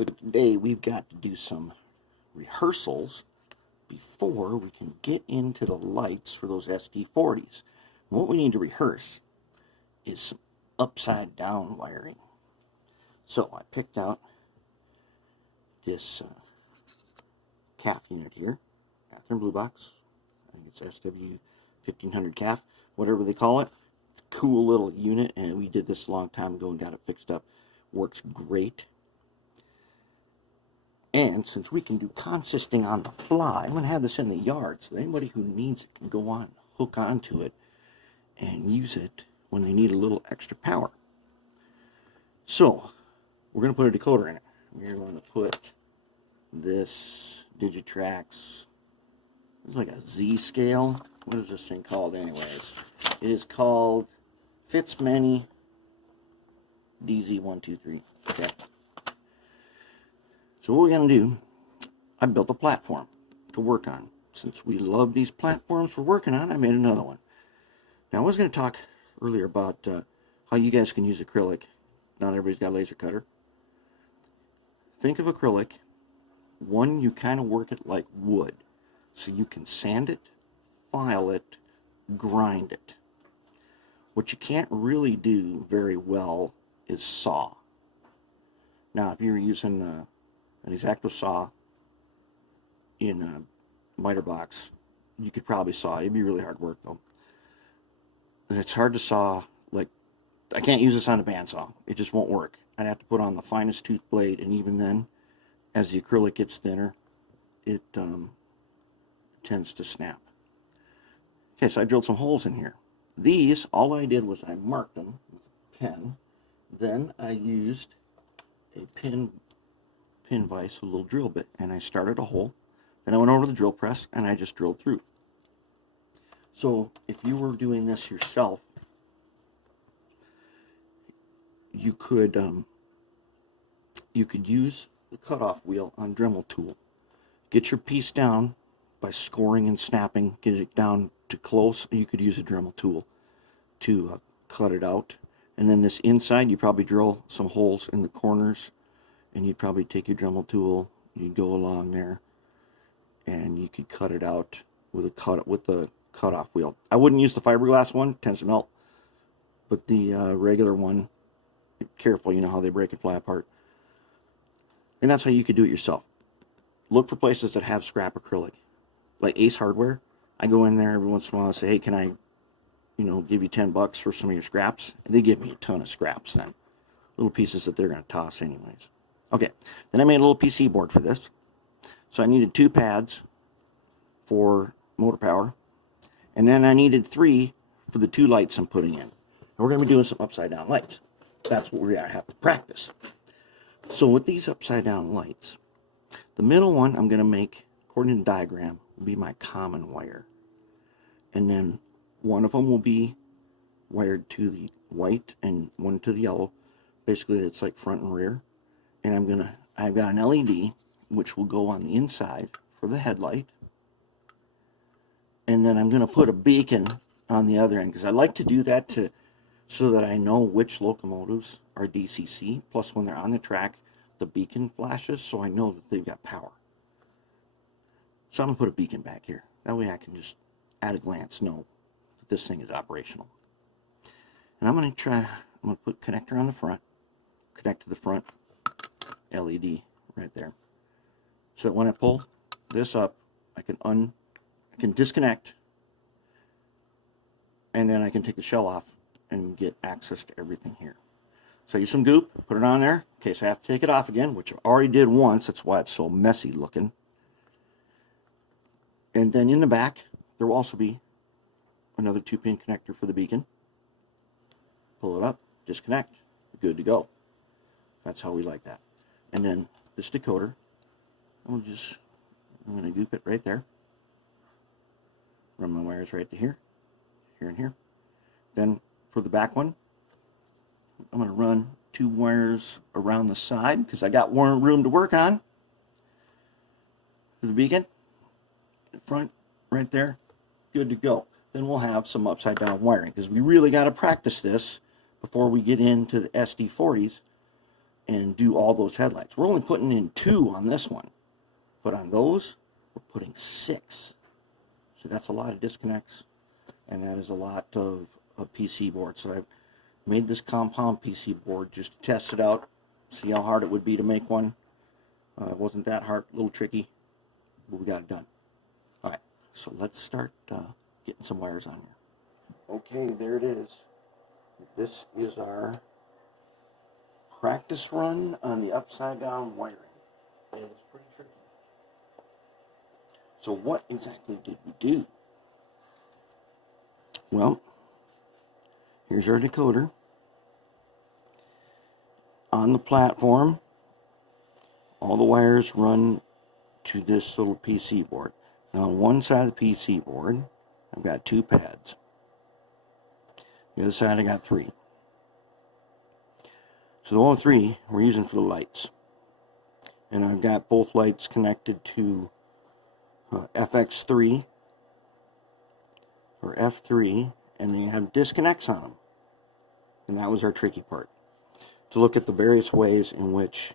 So today we've got to do some rehearsals before we can get into the lights for those SD40s. What we need to rehearse is some upside down wiring. So I picked out this Calf unit here, Athearn Blue Box. I think it's SW1500 Calf, whatever they call it. It's a cool little unit, and we did this a long time ago and got it fixed up. Works great. And since we can do consisting on the fly, I'm going to have this in the yard so that anybody who needs it can go on, hook onto it, and use it when they need a little extra power. So, we're going to put a decoder in it. We're going to put this Digitrax, it's like a Z scale. What is this thing called anyways? It is called Fitzmany DZ123. Okay. So what we're going to do, I built a platform to work on. Since we love these platforms we're working on, I made another one. Now I was going to talk earlier about how you guys can use acrylic. Not everybody's got a laser cutter. Think of acrylic. One, you kind of work it like wood. So you can sand it, file it, grind it. What you can't really do very well is saw. Now if you're using an X-Acto saw in a miter box, you could probably saw it. It'd be really hard work though. And it's hard to saw, like, I can't use this on a bandsaw. It just won't work. I'd have to put on the finest tooth blade, and even then, as the acrylic gets thinner, it tends to snap. Okay, so I drilled some holes in here. These, all I did was I marked them with a pen. Then I used a pin vise with a little drill bit, and I started a hole. Then I went over to the drill press and I just drilled through. So if you were doing this yourself, you could use the cutoff wheel on Dremel tool. Get your piece down by scoring and snapping, get it down to close, and you could use a Dremel tool to cut it out. And then this inside, you probably drill some holes in the corners, and you'd probably take your Dremel tool, you'd go along there, and you could cut it out with the cutoff wheel. I wouldn't use the fiberglass one, it tends to melt, but the regular one, be careful, you know how they break and fly apart. And that's how you could do it yourself. Look for places that have scrap acrylic, like Ace Hardware. I go in there every once in a while and say, hey, can I, give you $10 for some of your scraps? And they give me a ton of scraps then. Little pieces that they're going to toss anyways. Okay, then I made a little PC board for this. So I needed 2 pads for motor power. And then I needed 3 for the 2 lights I'm putting in. And we're going to be doing some upside down lights. That's what we're going to have to practice. So with these upside down lights, the middle one I'm going to make, according to the diagram, will be my common wire. And then one of them will be wired to the white and one to the yellow. Basically it's like front and rear. And I've got an LED which will go on the inside for the headlight. And then I'm going to put a beacon on the other end, because I like to do that so that I know which locomotives are DCC. Plus when they're on the track, the beacon flashes so I know that they've got power. So I'm going to put a beacon back here. That way I can just at a glance know that this thing is operational. And I'm going to put connector on the front, connect to the front LED right there. So that when I pull this up, I can disconnect, and then I can take the shell off and get access to everything here. So I use some goop, put it on there in case I have to take it off again, which I already did once. That's why it's so messy looking. And then in the back, there will also be another 2-pin connector for the beacon. Pull it up, disconnect, good to go. That's how we like that. And then this decoder, I'm going to goop it right there. Run my wires right to here, here and here. Then for the back one, I'm going to run 2 wires around the side because I got more room to work on. For the beacon, in front, right there, good to go. Then we'll have some upside down wiring because we really got to practice this before we get into the SD40s and do all those headlights. We're only putting in 2 on this one, but on those we're putting 6. So that's a lot of disconnects, and that is a lot of PC board. So I've made this compound PC board just to test it out, see how hard it would be to make one. It wasn't that hard, a little tricky, but we got it done. Alright, so let's start getting some wires on here. Okay, there it is. This is our practice run on the upside down wiring. And it's pretty tricky. So what exactly did we do? Well, here's our decoder. On the platform, all the wires run to this little PC board. Now on one side of the PC board, I've got 2 pads. The other side I got 3. So the other 3 we're using for the lights. And I've got both lights connected to FX3 or F3, and they have disconnects on them. And that was our tricky part. To look at the various ways in which,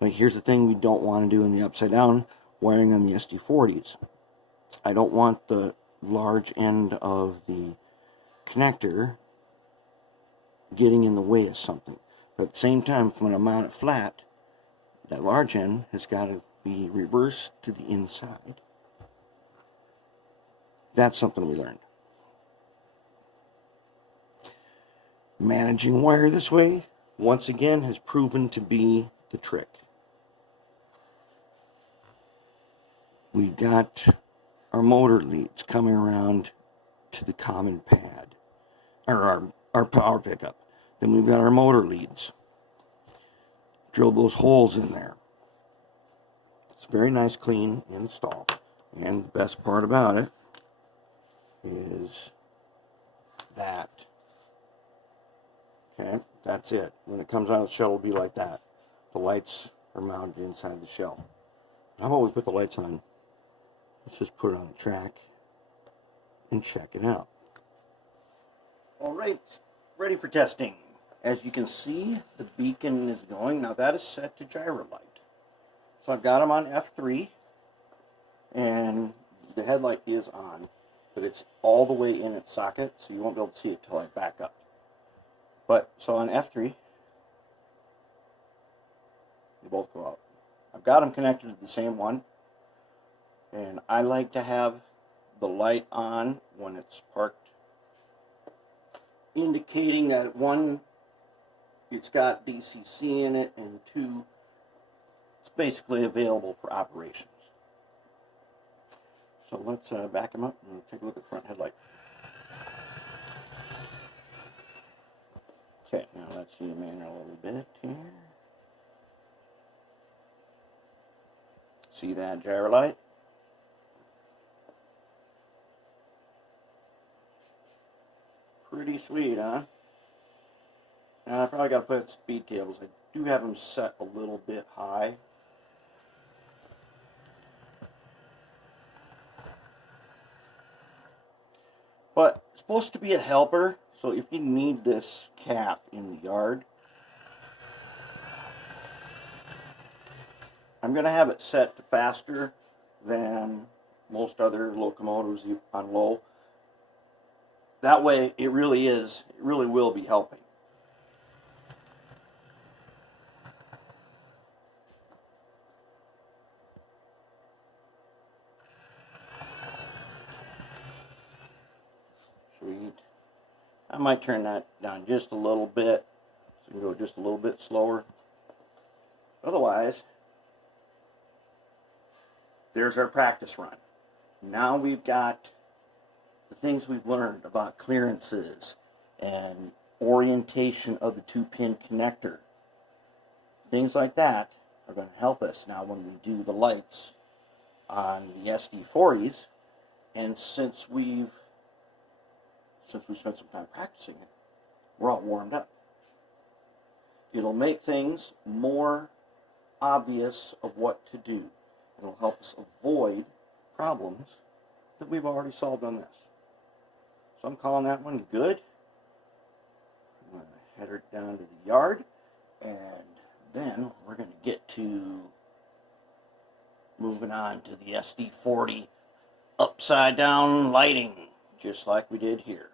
like, here's the thing we don't want to do in the upside down wiring on the SD40s. I don't want the large end of the connector getting in the way of something. But at the same time, if I'm going to mount it flat, that large end has got to be reversed to the inside. That's something we learned. Managing wire this way, once again, has proven to be the trick. We've got our motor leads coming around to the common pad, or our power pickup. Then we've got our motor leads. Drill those holes in there. It's very nice, clean install. And the best part about it is that. Okay, that's it. When it comes out of the shell, it'll be like that. The lights are mounted inside the shell. How about we put the lights on? Let's just put it on the track and check it out. Alright, ready for testing. As you can see, the beacon is going. Now that is set to gyro light. So I've got them on F3, and the headlight is on, but it's all the way in its socket, so you won't be able to see it until I back up. But, so on F3, they both go out. I've got them connected to the same one, and I like to have the light on when it's parked, indicating that 1, it's got DCC in it, and 2, it's basically available for operations. So let's back them up and take a look at the front headlight. Okay, now let's zoom in a little bit here. See that gyro light? Pretty sweet, huh? Now I probably got to put speed tables. I do have them set a little bit high. But it's supposed to be a helper, so if you need this calf in the yard, I'm going to have it set to faster than most other locomotives on low. That way it really will be helping. Sweet. I might turn that down just a little bit so we can go just a little bit slower. Otherwise, there's our practice run. Now we've got the things we've learned about clearances and orientation of the 2-pin connector. Things like that are going to help us now when we do the lights on the SD40s. And since we spent some time practicing it, we're all warmed up. It'll make things more obvious of what to do. It'll help us avoid problems that we've already solved on this. So I'm calling that one good. I'm going to head her down to the yard, and Then we're going to get to moving on to the SD40 upside down lighting, just like we did here.